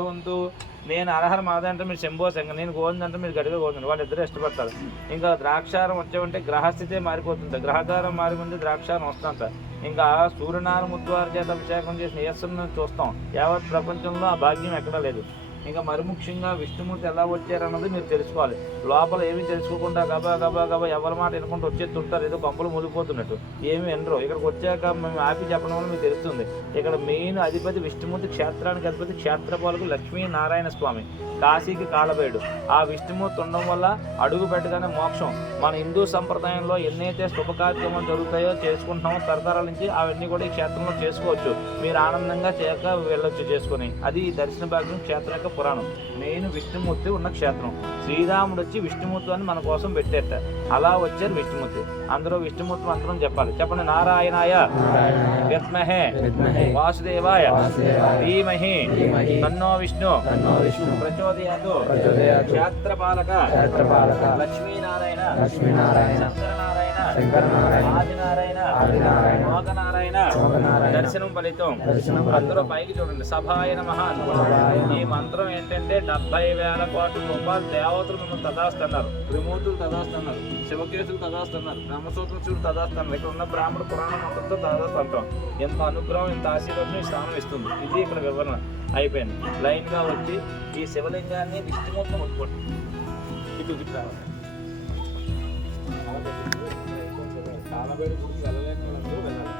భవంతు. నేను అర్హర మాద అంటే మీరు శంభో శంకర్, నేను గోవింద అంటే మీరు గడిగా గోవింద, వాళ్ళిద్దరూ ఇష్టపడతారు. ఇంకా ద్రాక్షారం వచ్చామంటే గ్రహస్థితే మారిపోతుంది, గ్రహచారం మారిపోతుంది, ద్రాక్షారం వస్తుందంట. ఇంకా సూర్యనారాయణ ముద్వారి చేత అభిషేకం చేసిన యస్సును చూస్తాం. యావత్ ప్రపంచంలో ఆ భాగ్యం ఎక్కడా లేదు. ఇంకా మరి ముఖ్యంగా విష్ణుమూర్తి ఎలా వచ్చారన్నది మీరు తెలుసుకోవాలి. లోపల ఏమీ తెలుసుకోకుండా గబా గబా గబా ఎవరి మాట వినుకుంటూ వచ్చేస్తుంటారు, ఏదో కంపలు మునిగిపోతున్నట్టు ఏమి వినరు. ఇక్కడికి వచ్చాక మేము ఆపి చెప్పడం వల్ల మీకు తెలుస్తుంది. ఇక్కడ మెయిన్ అధిపతి విష్ణుమూర్తి, క్షేత్రానికి అధిపతి, క్షేత్రపాలకు లక్ష్మీనారాయణ స్వామి, కాశీకి కాలభైరుడు. ఆ విష్ణుమూర్తి ఉండడం వల్ల అడుగు పెట్టగానే మోక్షం. మన హిందూ సంప్రదాయంలో ఎన్నైతే శుభకార్యక్రమాలు జరుగుతాయో చేసుకుంటున్నామో తరతరాల నుంచి, అవన్నీ కూడా ఈ క్షేత్రంలో చేసుకోవచ్చు. మీరు ఆనందంగా చేయక వెళ్ళొచ్చు చేసుకుని. అది దర్శన భాగ్యం, క్షేత్రం యొక్క పురాణం. మెయిన్ విష్ణుమూర్తి ఉన్న క్షేత్రం. శ్రీరాముడు వచ్చి విష్ణుమూర్తి అని మన కోసం పెట్టేట, అలా వచ్చారు విష్ణుమూర్తి. అందరూ విష్ణుమూర్తి మంత్రం చెప్పాలి. చెప్పండి. నారాయణాయ విద్మహే వాసుదేవాయ ధీమహి తన్నో విష్ణు ప్రచోదయాత్. క్షేత్రపాలక లక్ష్మీనారాయణ శంకరనారాయణ ఆదినారాయణ మోగనారాయణ దర్శనం ఫలితం. అందరూ పైకి చూడండి. సభాయ నమః. ఈ మంత్రం ఏంటంటే 70,000 కోట్ల రూపాయలు దేవతలు మిమ్మల్ని తదాస్తున్నారు, త్రిమూర్తులు తదాస్తున్నారు, శివకేశులు తదాస్తున్నారు, బ్రహ్మసూత్రుడు తదాస్తున్నారు. ఇక్కడ ఉన్న బ్రాహ్మణ పురాణ మంత్రంతో తదాస్తు అంటాం. ఎంత అనుగ్రహం, ఎంత ఆశీర్వాదం ఈ స్థానం ఇస్తుంది. ఇది ఇక్కడ వివరణ అయిపోయింది. లైన్గా వచ్చి ఈ శివలింగాన్ని విష్ణుమూర్తి ముట్టుకోండి. ఇటు రావాలి. కాలబేడి గురించి వెళ్ళలేని వాళ్ళందరూ వెళ్ళాలి.